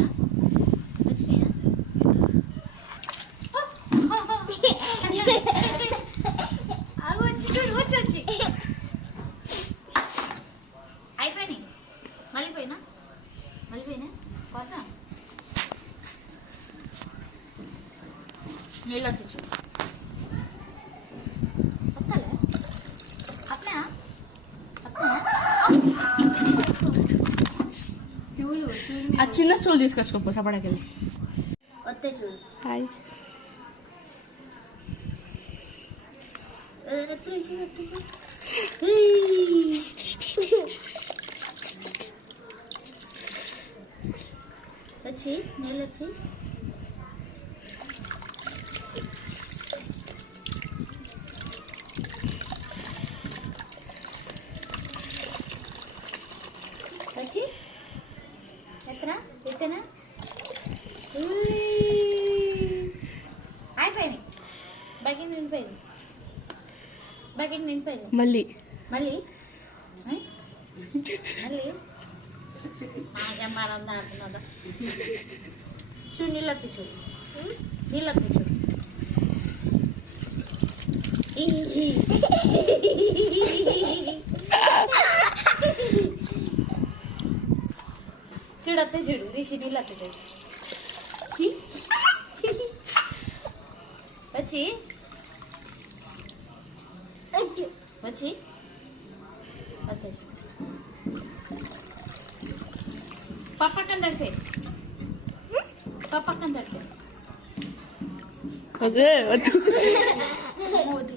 వచ్చినాయా వచ్చినాయా అవి వచ్చి చూడు వచ్చి వచ్చి అయిపోయినాయి మళ్ళీ పోయినా మళ్ళీ నీళ్ళు వచ్చి వస్తాలే అప్పునా అప్పునా आज चिल्ला स्टोल डिस्कस करबो सबाड़ा गेले অতে চল হাই પછી મેલ છે ఎత్తనా అయిపోయినాయి బకెట్ నిండిపోయింది. బకెట్ నిండిపోయింది. మళ్ళీ. మళ్ళీ? మళ్ళీ? బాగా ఆడుతున్నదా చూడు నీళ్ళు వస్తాయి చూడు. నీళ్ళు వస్తాయి చూడు ఈ. चिड़ाते चिड़ूँगी इसी नहीं लग बच्ची? बच्ची? अच्छा पापा कंधर पे पापा कंधर पे अरे तू मोदी।